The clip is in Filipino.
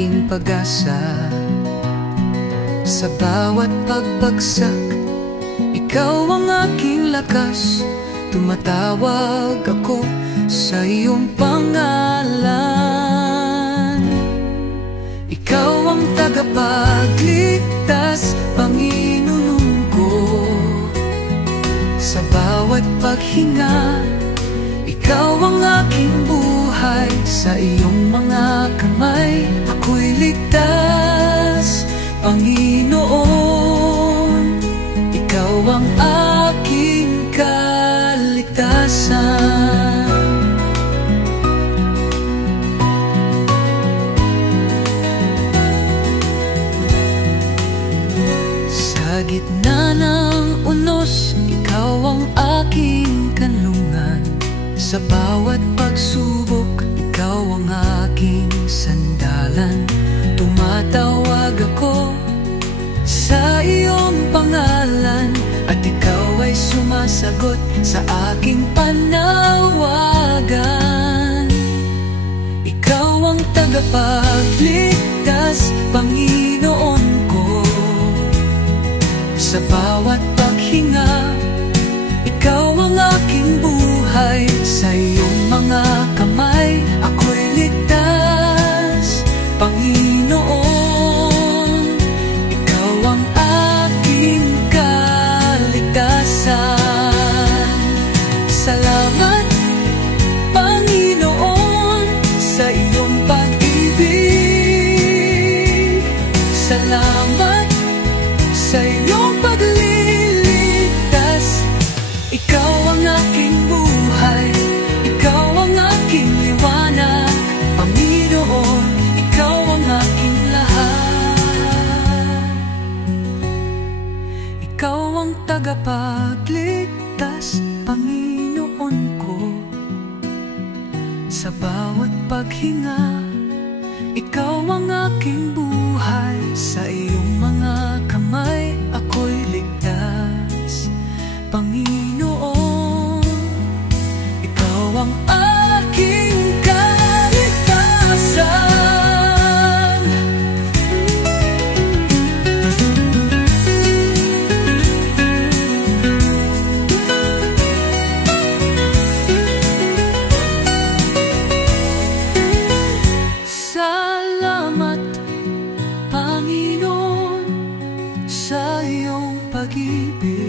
aking pag-asa. Sa bawat pagbagsak, ikaw ang aking lakas. Tumatawag ako sa iyong pangalan. Ikaw ang tagapagligtas, Panginoon ko. Sa bawat paghinga, ikaw ang aking buhay. Sa iyong mga kamay, ako'y ligtas, Panginoon. Ikaw ang aking kaligtasan. Sa gitna ng unos, ikaw ang aking kanlungan. Sa bawat pagsubok, ikaw ang aking sandalan. Tumatawag ako sa iyong pangalan, at ikaw ay sumasagot sa aking panawagan. Ikaw ang tagapagligtas, Panginoon ko. Sa bawat paghinga, ikaw ang aking buhay. Sa iyong mga kamay, ako'y ligtas, Panginoon. Ikaw ang aking kaligtasan. Salamat, Panginoon, sa iyong pag-ibig. Salamat sa iyong pagliligtas. Ikaw ang aking buhay, ikaw ang aking liwanag, Panginoon. Ikaw ang aking lahat. Ikaw ang tagapagligtas, Panginoon ko. Sa bawat paghinga, ikaw ang aking buhay. Sa iyong mga kamay, ako'y ligtas, Panginoon. Ikaw ang aking kaligtasan. Salamat, Panginoon, sa iyong pag-ibig.